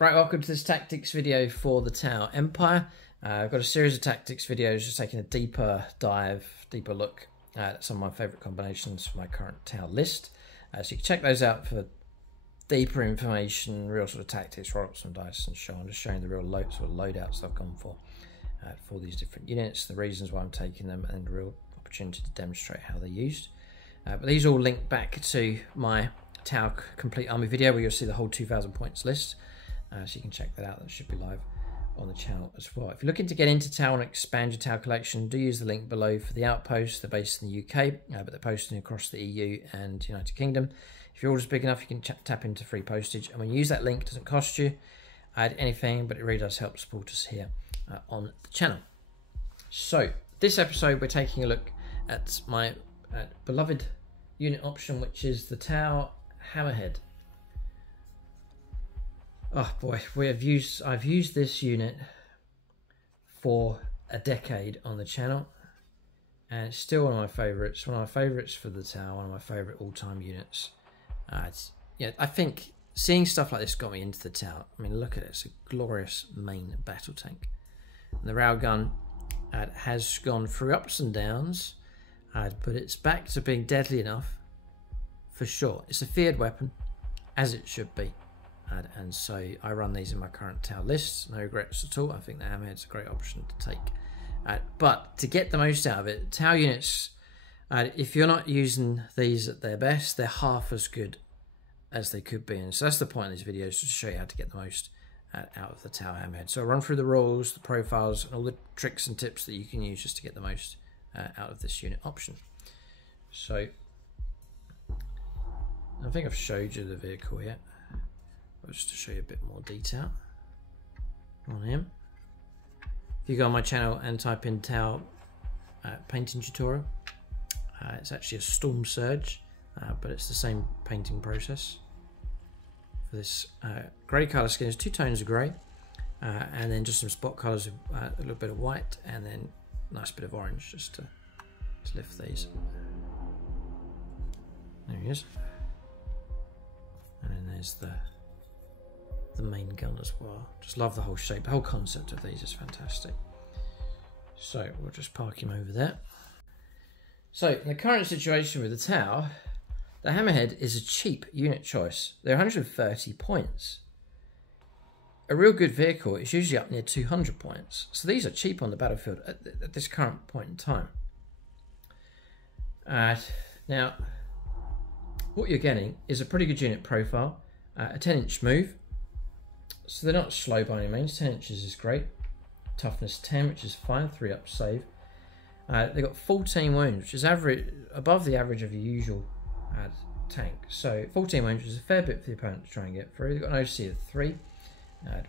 Right, welcome to this tactics video for the Tau Empire. I've got a series of tactics videos just taking a deeper look at some of my favourite combinations for my current Tau list. So you can check those out for deeper information, real sort of tactics, roll up some dice and so on. Just showing the real loadouts I've gone for these different units, the reasons why I'm taking them, and the real opportunity to demonstrate how they're used. But these all link back to my Tau Complete Army video where you'll see the whole 2,000 points list. So you can check that out. That should be live on the channel as well. If you're looking to get into Tau and expand your Tau collection, do use the link below for the Outpost. They're based in the UK, but they're posting across the EU and United Kingdom. If your order's big enough, you can tap into free postage. And when you use that link, it doesn't cost you anything, but it really does help support us here on the channel. So this episode, we're taking a look at my beloved unit option, which is the Tau Hammerhead. Oh boy, I've used this unit for a decade on the channel, and it's still one of my favourites. One of my favourites for the Tau, one of my favourite all-time units. Yeah, I think seeing stuff like this got me into the Tau. I mean, look at it; it's a glorious main battle tank. And the railgun has gone through ups and downs, but it's back to being deadly enough for sure. It's a feared weapon, as it should be. And so I run these in my current Tau list, no regrets at all. I think the Hammerhead's a great option to take. But to get the most out of it, Tau units, if you're not using these at their best, they're half as good as they could be. And so that's the point of these videos, to show you how to get the most out of the Tau Hammerhead. So I'll run through the rules, the profiles, and all the tricks and tips that you can use just to get the most out of this unit option. So I think I've showed you the vehicle yet. Just to show you a bit more detail on him. If you go on my channel and type in Tau painting tutorial, it's actually a Storm Surge, but it's the same painting process for this grey colour skin. There's two tones of grey, and then just some spot colours, a little bit of white, and then a nice bit of orange just to lift these. There he is, and then there's the main gun as well. Just love the whole shape, the whole concept of these is fantastic. So we'll just park him over there. So in the current situation with the Tau, the Hammerhead is a cheap unit choice. They're 130 points. A real good vehicle is usually up near 200 points. So these are cheap on the battlefield at this current point in time. Now, what you're getting is a pretty good unit profile, a 10-inch move. So they're not slow by any means. 10 inches is great. Toughness 10, which is fine. 3-up save. They've got 14 wounds, which is above the average of a usual tank. So 14 wounds is a fair bit for the opponent to try and get through. They've got an OC of 3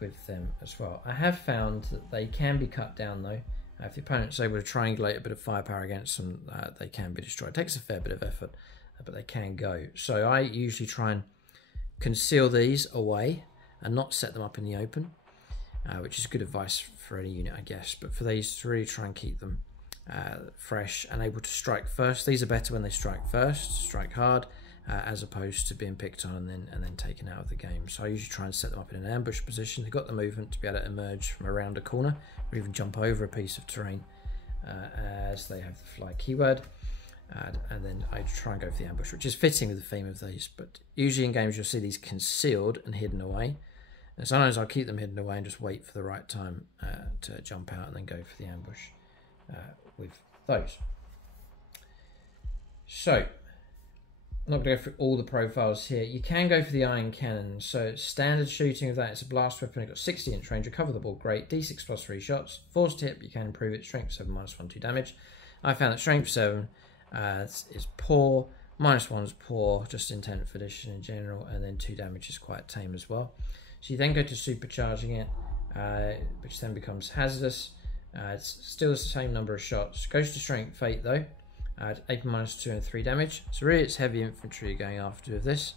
with them as well. I have found that they can be cut down though. If the opponent's able to triangulate a bit of firepower against them, they can be destroyed. It takes a fair bit of effort, but they can go. So I usually try and conceal these away and not set them up in the open, which is good advice for any unit, I guess. But for these, to really try and keep them fresh and able to strike first. These are better when they strike first, strike hard, as opposed to being picked on and then taken out of the game. So I usually try and set them up in an ambush position. They've got the movement to be able to emerge from around a corner or even jump over a piece of terrain, as they have the fly keyword. And then I try and go for the ambush, which is fitting with the theme of these. But usually in games you'll see these concealed and hidden away. And sometimes I'll keep them hidden away and just wait for the right time to jump out and then go for the ambush with those. So, I'm not going to go through all the profiles here. You can go for the iron cannon. So, standard shooting of that, it's a blast weapon. It's got 60-inch range, recover the ball, great. D6 plus 3 shots. Force tip, you can improve it. Strength 7, -1, 2 damage. I found that strength 7 is poor. -1 is poor, just in 10th edition in general. And then 2 damage is quite tame as well. So you then go to supercharging it, which then becomes hazardous. It's still the same number of shots. Goes to strength 8 though, 8 -2 and 3 damage. So really it's heavy infantry you're going after with this.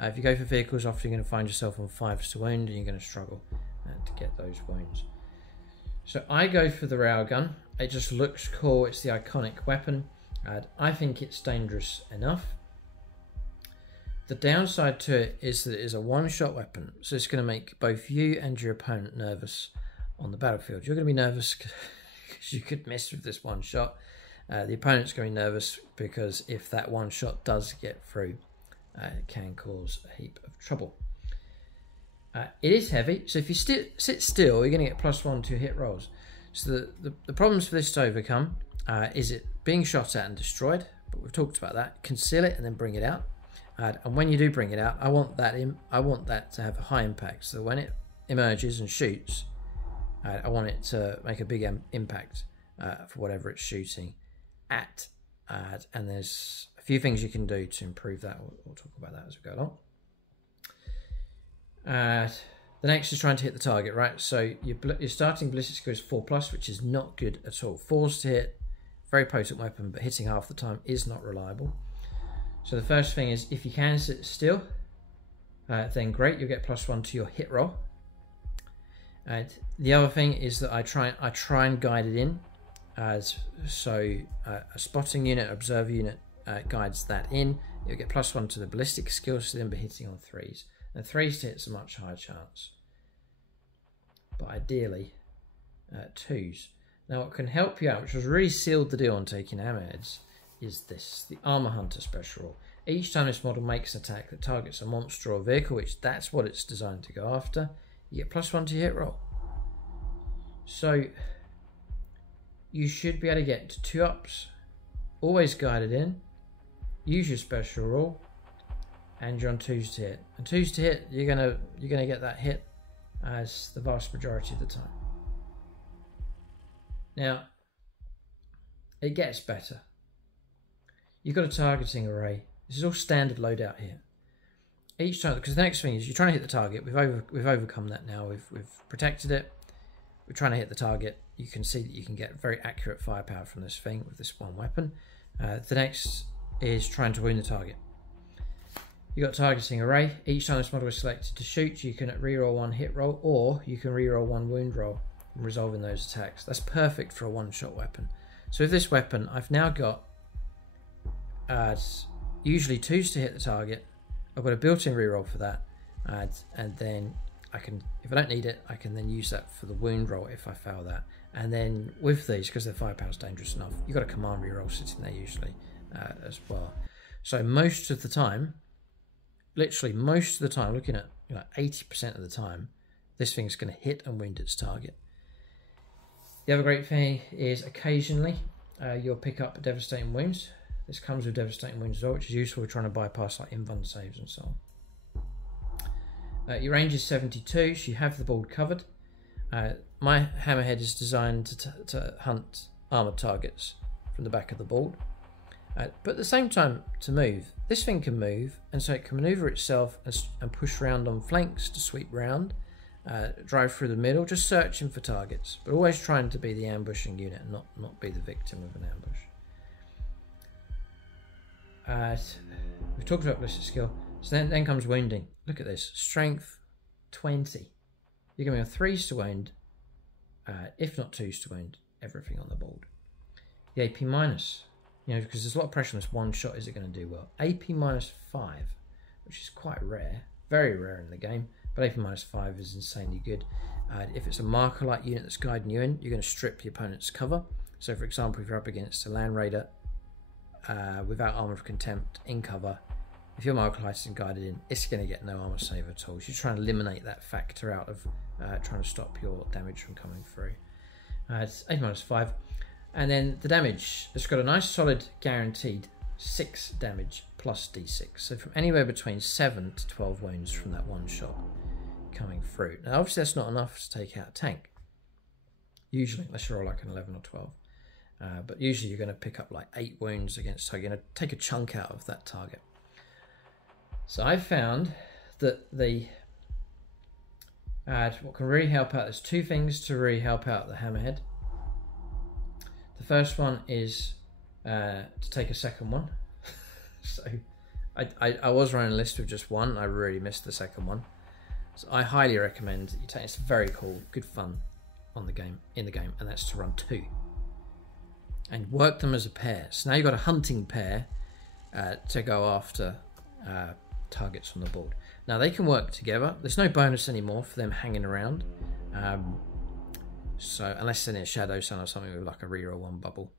If you go for vehicles, often you're going to find yourself on 5s to wound and you're going to struggle to get those wounds. So I go for the railgun. It just looks cool. It's the iconic weapon. I think it's dangerous enough. The downside to it is that it is a one-shot weapon, so it's going to make both you and your opponent nervous on the battlefield. You're going to be nervous because you could miss with this one shot. The opponent's going to be nervous because if that one shot does get through, it can cause a heap of trouble. It is heavy, so if you sit still, you're going to get +1 to hit rolls. So the problems for this to overcome is it being shot at and destroyed, but we've talked about that. Conceal it and then bring it out. And when you do bring it out, I want that to have a high impact. So when it emerges and shoots, I want it to make a big impact for whatever it's shooting at. And there's a few things you can do to improve that. We'll talk about that as we go along. The next is trying to hit the target, right? So your starting ballistic skill is 4+, which is not good at all. 4's to hit, very potent weapon, but hitting half the time is not reliable. So the first thing is, if you can sit still, then great, you'll get +1 to your hit roll. The other thing is that I try and guide it in. So a spotting unit, observer unit guides that in. You'll get +1 to the ballistic skill, so then be hitting on 3s. And 3s to hit's a much higher chance. But ideally, 2s. Now what can help you out, which was really sealed the deal on taking hammerheads, is this, the Armor Hunter special rule. Each time this model makes an attack that targets a monster or vehicle, which that's what it's designed to go after, you get +1 to your hit roll. So you should be able to get to 2-ups, always guided in, use your special rule, and you're on 2s to hit. And 2s to hit, you're gonna get that hit as the vast majority of the time. Now, it gets better. You've got a targeting array. This is all standard loadout here. Each time, because the next thing is you're trying to hit the target. We've overcome that now. We've protected it. We're trying to hit the target. You can see that you can get very accurate firepower from this thing with this one weapon. The next is trying to wound the target. You've got targeting array. Each time this model is selected to shoot, you can reroll 1 hit roll, or you can reroll 1 wound roll, resolving those attacks. That's perfect for a one-shot weapon. So with this weapon, I've now got usually 2s to hit the target. I've got a built-in reroll for that, and then I can, if I don't need it, I can then use that for the wound roll if I fail that. And then with these, because their firepower is dangerous enough, you've got a command reroll sitting there usually as well. So most of the time, literally most of the time, looking at 80% of the time, this thing's going to hit and wound its target. The other great thing is occasionally you'll pick up devastating wounds. This comes with devastating wounds as well, which is useful for trying to bypass like invuln saves and so on. Your range is 72, so you have the board covered. My hammerhead is designed to hunt armoured targets from the back of the board. But at the same time, to move, this thing can move, and so it can manoeuvre itself and push round on flanks to sweep round, drive through the middle, just searching for targets, but always trying to be the ambushing unit and not be the victim of an ambush. We've talked about ballistic skill, so then comes wounding. Look at this, strength 20. You're going to be on 3s to wound, if not 2s to wound, everything on the board. The AP minus. Because there's a lot of pressure on this one shot, is it going to do well? AP -5, which is quite rare, very rare in the game, but AP -5 is insanely good. If it's a marker-like unit that's guiding you in, you're going to strip the opponent's cover. So for example, if you're up against a land raider without Armour of Contempt in cover, if your marker light isn't guided in, it's going to get no armour save at all. So you're trying to eliminate that factor out of trying to stop your damage from coming through. It's AP -5. And then the damage, it's got a nice solid guaranteed 6 damage plus d6. So from anywhere between 7 to 12 wounds from that one shot coming through. Now obviously that's not enough to take out a tank. Usually, unless you're like an 11 or 12. But usually you're going to pick up like 8 wounds against target. You're going to take a chunk out of that target. So I found that what can really help out, there's 2 things to really help out the hammerhead. The first one is to take a second one. So I was running a list with just one. I really missed the second one. So I highly recommend that you take. It's very cool, good fun in the game, and that's to run 2 and work them as a pair. So now you've got a hunting pair to go after targets on the board. Now they can work together. There's no bonus anymore for them hanging around. So unless they're in a shadow sun or something with like a reroll one bubble.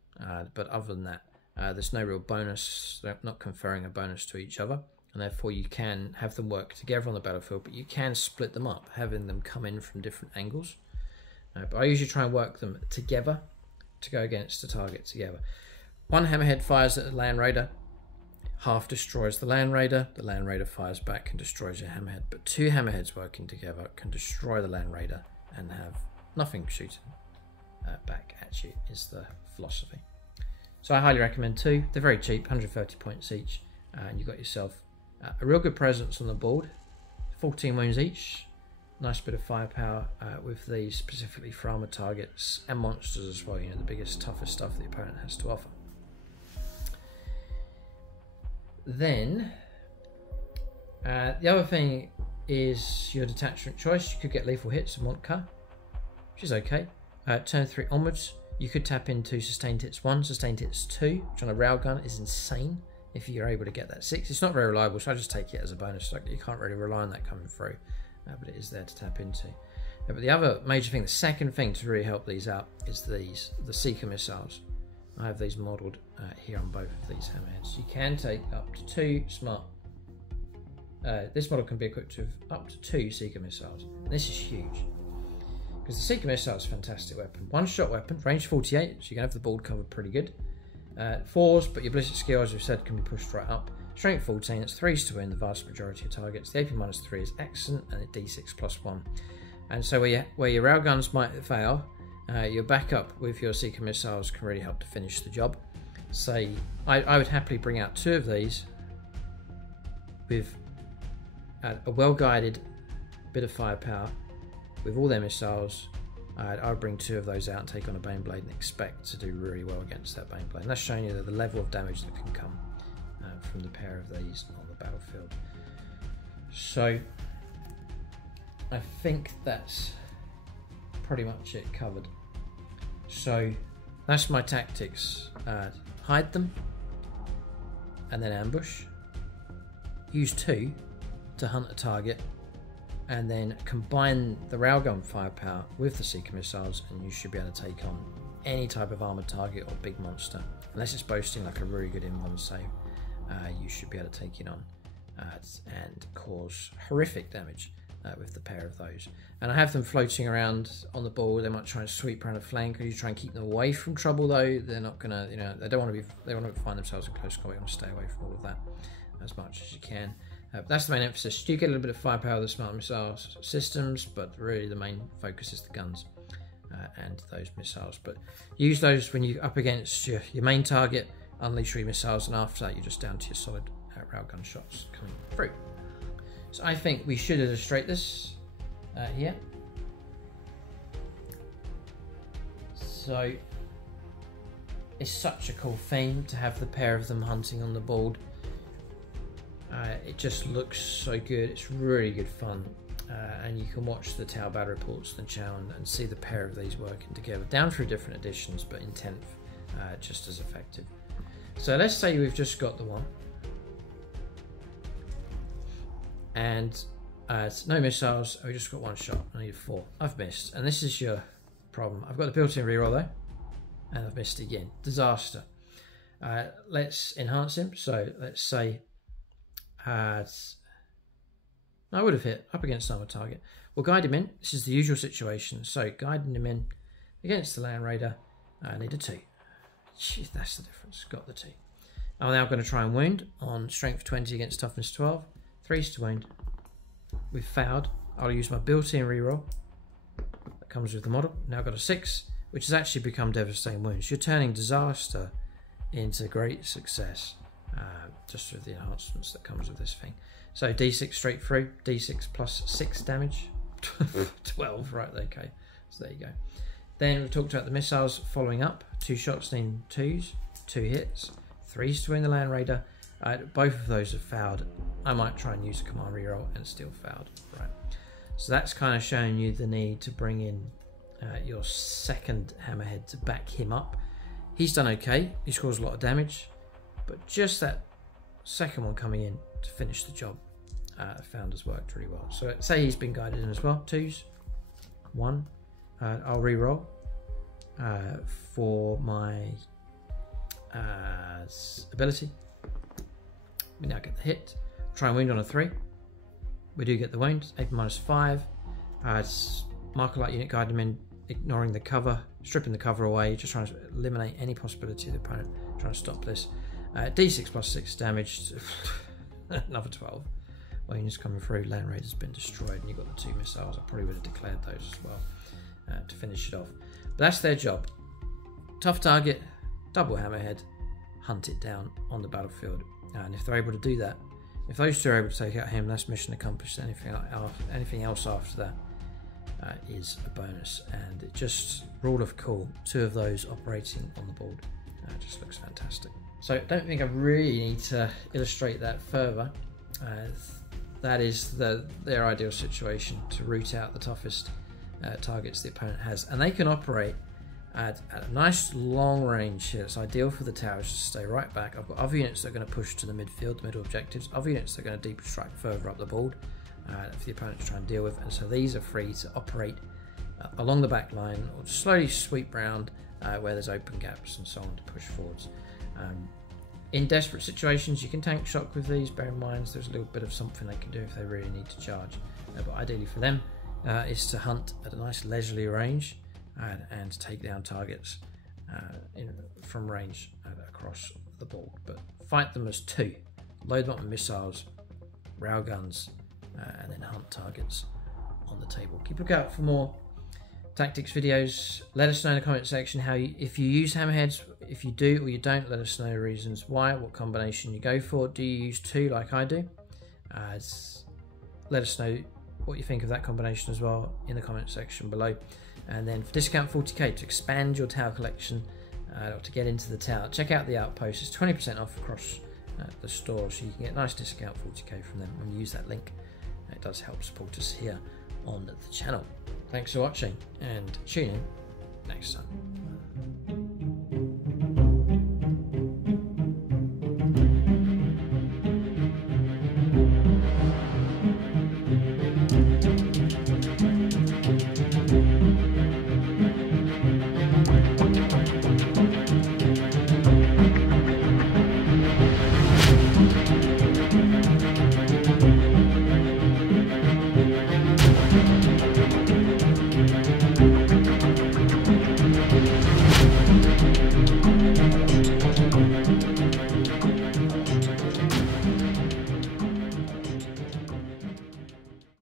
But other than that, there's no real bonus. They're not conferring a bonus to each other. And therefore you can have them work together on the battlefield, but you can split them up, having them come in from different angles. But I usually try and work them together to go against the target together. One Hammerhead fires at the Land Raider, half destroys the Land Raider fires back and destroys your Hammerhead. But two Hammerheads working together can destroy the Land Raider and have nothing shooting back at you, is the philosophy. So I highly recommend two. They're very cheap, 130 points each, and you've got yourself a real good presence on the board. 14 wounds each. Nice bit of firepower with these, specifically for armoured targets and monsters as well. You know, the biggest, toughest stuff the opponent has to offer. Then, the other thing is your detachment choice. You could get lethal hits and Montka, which is okay. Turn 3 onwards, you could tap into sustained hits 1, sustained hits 2, which on a railgun is insane if you're able to get that 6. It's not very reliable, so I just take it as a bonus. Like, you can't really rely on that coming through, but it is there to tap into. But the other major thing, the second thing to really help these out is the Seeker missiles. I have these modelled here on both of these Hammerheads. You can take up to 2 smart. This model can be equipped with up to 2 Seeker missiles. And this is huge, because the Seeker missile is a fantastic weapon. One-shot weapon, range 48, so you can have the board covered pretty good. 4s, but your ballistic skill, as we've said, can be pushed right up. Strength 14, it's 3s to win the vast majority of targets. The AP -3 is excellent, and a D6 +1. And so where your railguns might fail, your backup with your Seeker missiles can really help to finish the job. Say, I would happily bring out 2 of these with a well-guided bit of firepower with all their missiles. I would bring 2 of those out and take on a Baneblade and expect to do really well against that Baneblade. And that's showing you the level of damage that can come from the pair of these on the battlefield. So I think that's pretty much it covered. So that's my tactics. Hide them and then ambush. Use 2 to hunt a target, and then combine the railgun firepower with the Seeker missiles, and you should be able to take on any type of armoured target or big monster. Unless it's boasting like a really good in-one save, you should be able to take it on and cause horrific damage with the pair of those. And I have them floating around on the board. They might try and sweep around a flank, or you try and keep them away from trouble. Though they're not gonna, you know, they don't want to be. They want to find themselves in close combat. You want to stay away from all of that as much as you can. But that's the main emphasis. You do get a little bit of firepower with the smart missile systems, but really the main focus is the guns and those missiles. But use those when you're up against your main target, unleash your missiles, and after that you're just down to your solid railgun shots coming through. So I think we should illustrate this here. So it's such a cool theme to have the pair of them hunting on the board. It just looks so good. It's really good fun, and you can watch the Tau battle reports and Chow and see the pair of these working together, down through different editions, but in 10th, just as effective. So let's say we've just got the one, and it's no missiles. We just got 1 shot. I need 4. I've missed, and this is your problem. I've got the built-in reroll though, and I've missed again. Disaster. Let's enhance him. So let's say. I would have hit up against another target. We'll guide him in. This is the usual situation. So guiding him in against the Land Raider. I need a 2. Jeez, that's the difference. Got the 2. I'm now going to try and wound on strength 20 against toughness 12. 3s to wound. We've failed. I'll use my built-in reroll that comes with the model. Now I've got a 6, which has actually become devastating wounds. You're turning disaster into great success. Just with the enhancements that comes with this thing. So D6 straight through, D6 plus 6 damage, 12, right, okay, so there you go. Then we talked about the missiles following up, 2 shots in 2s, 2 hits, 3s to win the Land Raider. Both of those have failed. I might try and use a command reroll and still failed, right. So that's kind of showing you the need to bring in your second Hammerhead to back him up. He's done okay, he scores a lot of damage, but just that second one coming in to finish the job found has worked really well. So say he's been guided in as well. 2s, 1. I'll re-roll for my ability. We now get the hit. Try and wound on a 3. We do get the wound. 8 -5. Marker light unit guiding him in, ignoring the cover, stripping the cover away, just trying to eliminate any possibility of the opponent trying to stop this. D6 +6 damage. Another 12. Wounds coming through. Land Raider's been destroyed, and you've got the 2 missiles. I probably would have declared those as well to finish it off. But that's their job. Tough target, double hammerhead, hunt it down on the battlefield. And if they're able to do that, if those 2 are able to take out him, that's mission accomplished. Anything else after that is a bonus. And it just, rule of cool, 2 of those operating on the board. Just looks fantastic. So I don't think I really need to illustrate that further. That is their ideal situation, to root out the toughest targets the opponent has. And they can operate at a nice long range here. It's ideal for the towers to stay right back. I've got other units that are going to push to the midfield, the middle objectives, other units that are going to deep strike further up the board for the opponent to try and deal with. And so these are free to operate along the back line, or slowly sweep round where there's open gaps and so on to push forwards. In desperate situations, you can tank shock with these. Bear in mind there's a little bit of something they can do if they really need to charge. But ideally for them is to hunt at a nice leisurely range and take down targets from range across the board. But fight them as 2. Load them up with missiles, railguns, and then hunt targets on the table. Keep a lookout for more tactics videos. Let us know in the comment section if you use hammerheads. If you do or you don't, let us know reasons why, what combination you go for. Do you use 2 like I do? Let us know what you think of that combination as well in the comment section below. And then for discount 40k, to expand your Tau collection, or to get into the Tau, check out the Outpost. It's 20% off across the store, so you can get a nice discount 40k from them when you use that link. It does help support us here on the channel. Thanks for watching, and tune in next time.